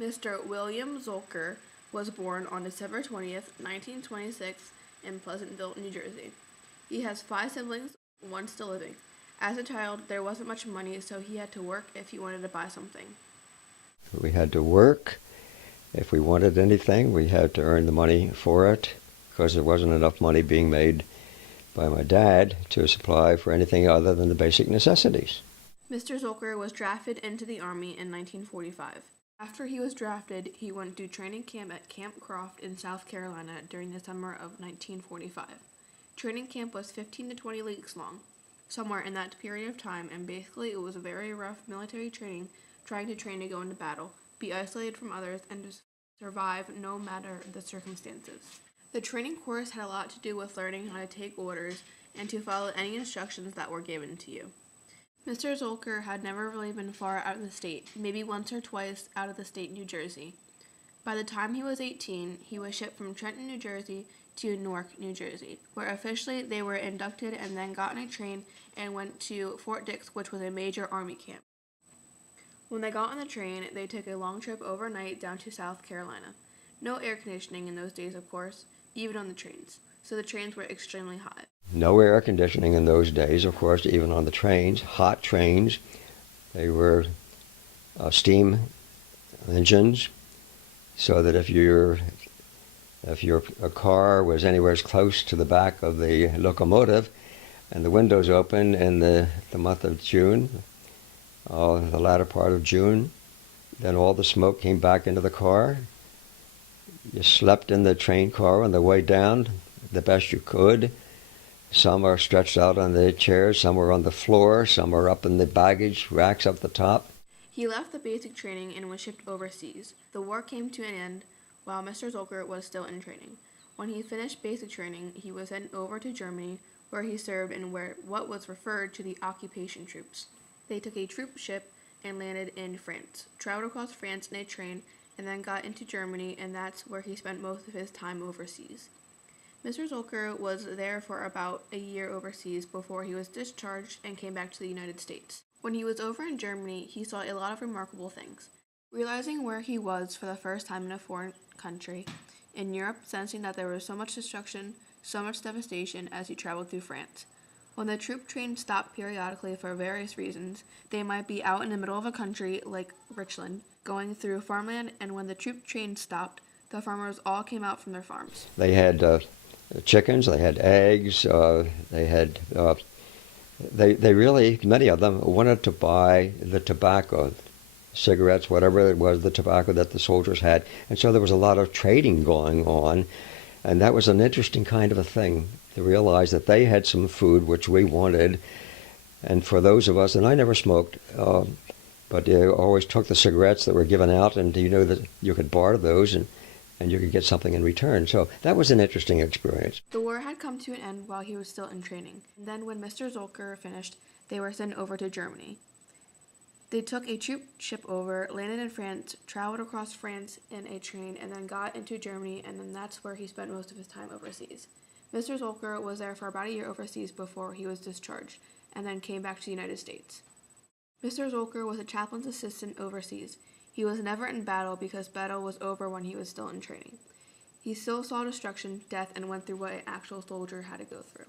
Mr. William Zulker was born on December 20th, 1926 in Pleasantville, New Jersey. He has 5 siblings, one still living. As a child, there wasn't much money, so he had to work if he wanted to buy something. We had to work. If we wanted anything, we had to earn the money for it, because there wasn't enough money being made by my dad to supply for anything other than the basic necessities. Mr. Zulker was drafted into the Army in 1945. After he was drafted, he went to training camp at Camp Croft in South Carolina during the summer of 1945. Training camp was 15 to 20 weeks long, somewhere in that period of time, and basically it was a very rough military training, trying to train to go into battle, be isolated from others, and to survive no matter the circumstances. The training course had a lot to do with learning how to take orders and to follow any instructions that were given to you. Mr. Zulker had never really been far out of the state, maybe once or twice out of the state New Jersey. By the time he was 18, he was shipped from Trenton, New Jersey to Newark, New Jersey, where officially they were inducted and then got on a train and went to Fort Dix, which was a major Army camp. When they got on the train, they took a long trip overnight down to South Carolina. No air conditioning in those days, of course, even on the trains, so the trains were extremely hot. No air conditioning in those days, of course, even on the trains, hot trains. They were steam engines, so that if your car was anywhere close to the back of the locomotive and the windows open in the month of June, the latter part of June, then all the smoke came back into the car. You slept in the train car on the way down the best you could. Some are stretched out on the chairs, some were on the floor, some are up in the baggage racks up the top. He left the basic training and was shipped overseas. The war came to an end while Mr. Zulker was still in training. When he finished basic training, he was sent over to Germany, where he served in what was referred to the occupation troops. They took a troop ship and landed in France, traveled across France in a train, and then got into Germany, and that's where he spent most of his time overseas. Mr. Zulker was there for about a year overseas before he was discharged and came back to the United States. When he was over in Germany, he saw a lot of remarkable things. Realizing where he was for the first time in a foreign country, in Europe, sensing that there was so much destruction, so much devastation as he traveled through France. When the troop trains stopped periodically for various reasons, they might be out in the middle of a country like Richland, going through farmland, and when the troop trains stopped, the farmers all came out from their farms. They had chickens, they had eggs, they really, many of them wanted to buy the tobacco, cigarettes, whatever it was, the tobacco that the soldiers had. And so there was a lot of trading going on. And that was an interesting kind of a thing, to realize that they had some food which we wanted. And for those of us, and I never smoked, but you always took the cigarettes that were given out, and you know that you could barter those and you could get something in return. So that was an interesting experience. The war had come to an end while he was still in training. And then when Mr. Zulker finished, they were sent over to Germany. They took a troop ship over, landed in France, traveled across France in a train, and then got into Germany, and then that's where he spent most of his time overseas. Mr. Zulker was there for about a year overseas before he was discharged, and then came back to the United States. Mr. Zulker was a chaplain's assistant overseas. He was never in battle because battle was over when he was still in training. He still saw destruction, death, and went through what an actual soldier had to go through.